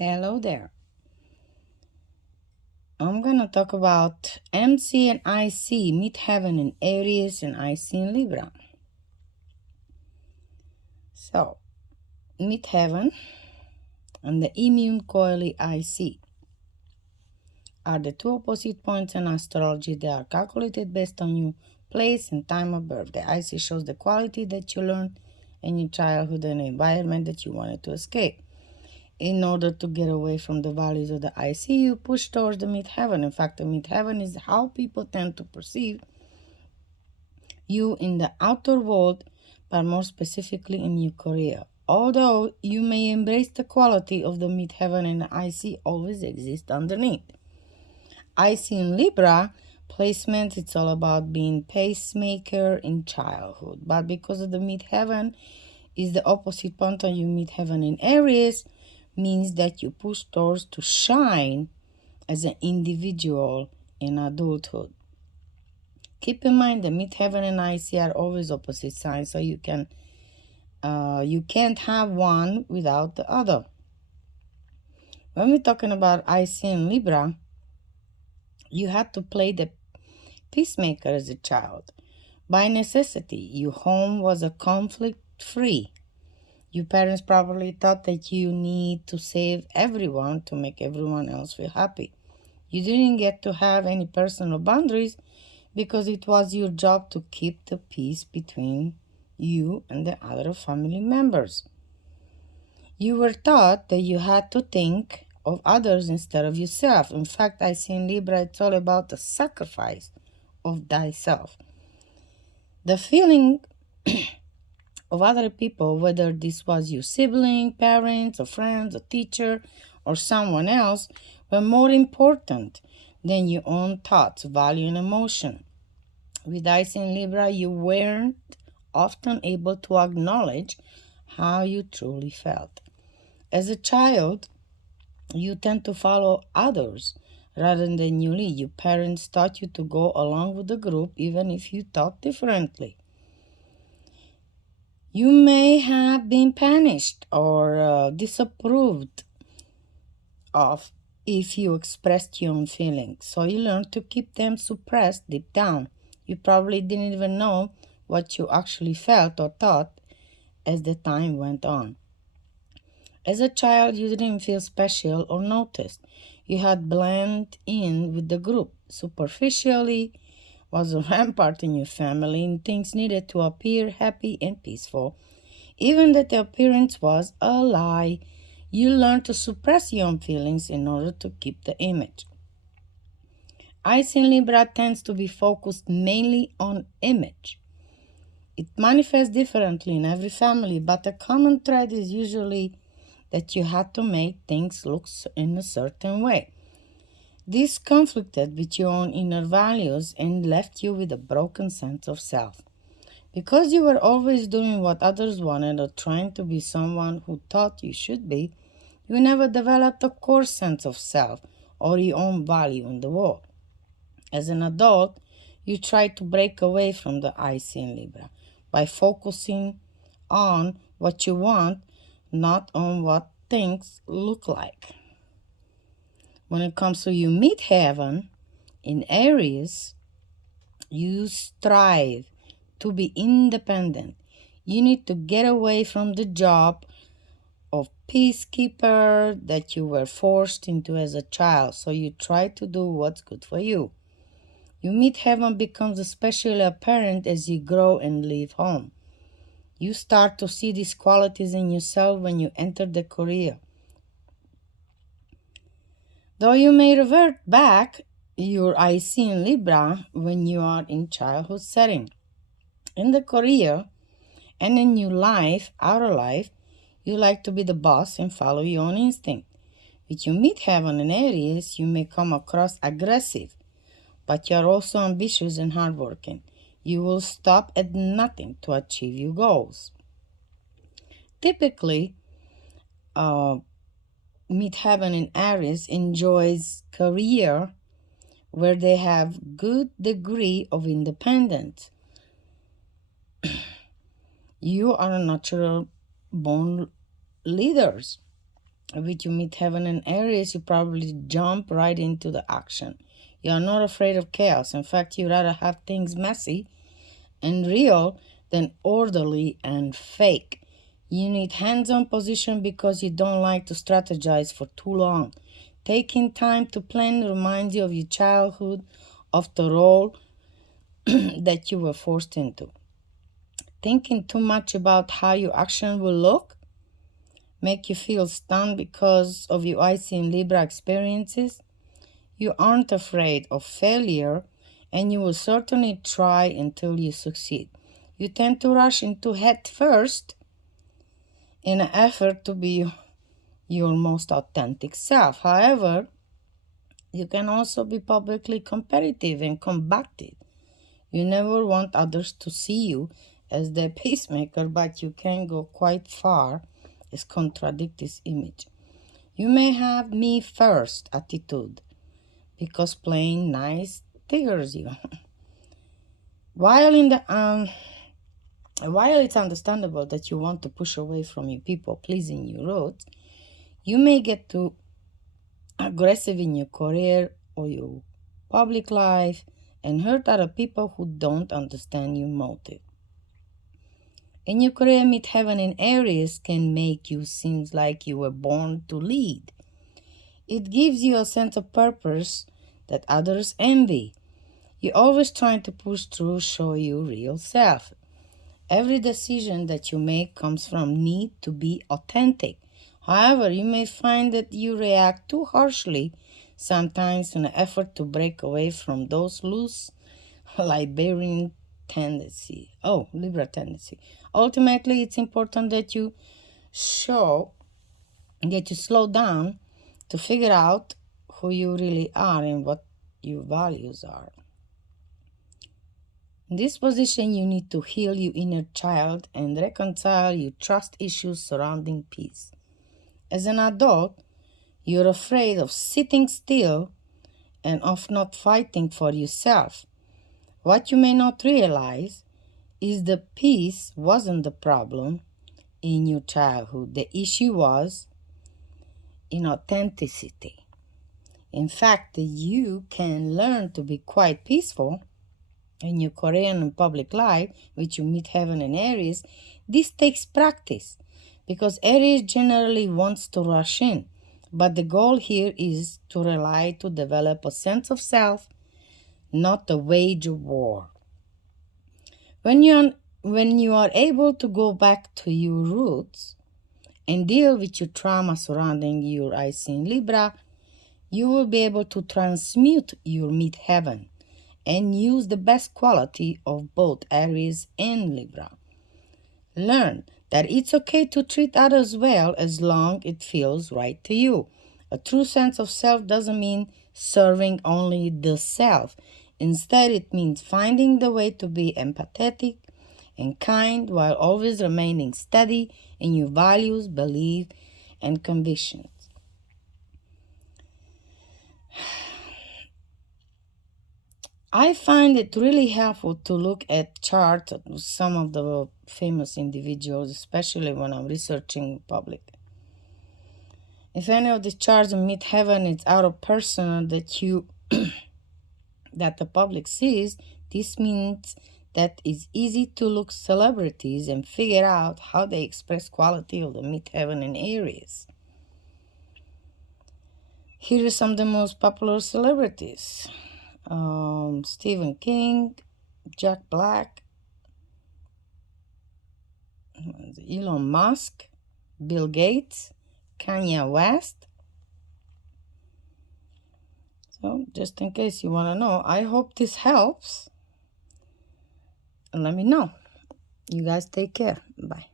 Hello there. I'm going to talk about MC and IC, Midheaven in Aries and IC in Libra. So, Midheaven and the Imum Coeli IC are the two opposite points in astrology. They are calculated based on your place and time of birth. The IC shows the quality that you learned in your childhood and the environment that you wanted to escape. In order to get away from the values of the IC, you push towards the Midheaven. In fact, the Midheaven is how people tend to perceive you in the outer world, but more specifically in your career. Although you may embrace the quality of the Midheaven and the IC always exist underneath. IC in Libra placement, it's all about being pacemaker in childhood. But because of the Midheaven is the opposite point on your Midheaven in Aries, means that you push towards to shine as an individual in adulthood. Keep in mind that Midheaven and IC are always opposite signs, so you can't have one without the other. When we're talking about IC in Libra, you had to play the peacemaker as a child. By necessity, your home was a conflict-free. Your parents probably thought that you need to save everyone to make everyone else feel happy. You didn't get to have any personal boundaries because it was your job to keep the peace between you and the other family members. You were taught that you had to think of others instead of yourself. In fact, I see in Libra it's all about the sacrifice of thyself. The feeling of other people, whether this was your sibling, parents, or friends, or teacher, or someone else, were more important than your own thoughts, value, and emotion. With IC in Libra, you weren't often able to acknowledge how you truly felt. As a child, you tend to follow others rather than you lead. Your parents taught you to go along with the group even if you thought differently. You may have been punished or disapproved of if you expressed your own feelings, so you learned to keep them suppressed deep down. You probably didn't even know what you actually felt or thought as the time went on. As a child, you didn't feel special or noticed. You had blended in with the group. Superficially was a rampart in your family, and things needed to appear happy and peaceful. Even that the appearance was a lie, you learned to suppress your own feelings in order to keep the image. IC in Libra tends to be focused mainly on image. It manifests differently in every family, but the common thread is usually that you had to make things look in a certain way. This conflicted with your own inner values and left you with a broken sense of self. Because you were always doing what others wanted or trying to be someone who thought you should be, you never developed a core sense of self or your own value in the world. As an adult, you try to break away from the IC in Libra by focusing on what you want, not on what things look like. When it comes to your Midheaven in Aries, you strive to be independent. You need to get away from the job of peacekeeper that you were forced into as a child. So you try to do what's good for you. Your Midheaven becomes especially apparent as you grow and leave home. You start to see these qualities in yourself when you enter the career. Though you may revert back your IC in Libra when you are in childhood setting. In the career and in your life, outer life, you like to be the boss and follow your own instinct. With your Midheaven in Aries, you may come across aggressive, but you're also ambitious and hardworking. You will stop at nothing to achieve your goals. Typically, Midheaven in Aries enjoys career where they have good degree of independence. You are a natural born leaders. with your midheaven and Aries, you probably jump right into the action. You are not afraid of chaos. In fact, you rather have things messy and real than orderly and fake. You need hands-on position because you don't like to strategize for too long. Taking time to plan reminds you of your childhood, of the role that you were forced into. Thinking too much about how your action will look make you feel stunned because of your IC and Libra experiences. You aren't afraid of failure, and you will certainly try until you succeed. You tend to rush into head first in an effort to be your most authentic self. However, you can also be publicly competitive and combative. You never want others to see you as their pacemaker, but you can go quite far as contradict this image. You may have me first attitude because playing nice triggers you. While in the while it's understandable that you want to push away from your people pleasing your roots, you may get too aggressive in your career or your public life and hurt other people who don't understand your motive. In your career, midheaven in Aries can make you seem like you were born to lead. It gives you a sense of purpose that others envy. You're always trying to push through, show your real self. Every decision that you make comes from need to be authentic. However, you may find that you react too harshly, sometimes in an effort to break away from those loose Liberian tendency. Oh, Libra tendency. Ultimately, it's important that you slow down to figure out who you really are and what your values are. In this position, you need to heal your inner child and reconcile your trust issues surrounding peace. As an adult, you're afraid of sitting still and of not fighting for yourself. What you may not realize is the peace wasn't the problem in your childhood. The issue was inauthenticity. In fact, you can learn to be quite peaceful in your Korean and public life, which you midheaven and Aries. This takes practice because Aries generally wants to rush in. But the goal here is to rely to develop a sense of self, not to wage a war. When you are able to go back to your roots and deal with your trauma surrounding your IC in Libra, you will be able to transmute your midheaven and use the best quality of both Aries and Libra. Learn that it's okay to treat others well as long it feels right to you. A true sense of self doesn't mean serving only the self. Instead, it means finding the way to be empathetic and kind while always remaining steady in your values, beliefs, and convictions. I find it really helpful to look at charts of some of the famous individuals, especially when I'm researching public. If any of the charts in midheaven is out of person that the public sees, this means that it's easy to look celebrities and figure out how they express quality of the midheaven in Aries. Here are some of the most popular celebrities. Stephen King, Jack Black, Elon Musk, Bill Gates, Kanye West. So just in case you want to know, I hope this helps. And let me know. You guys take care. Bye.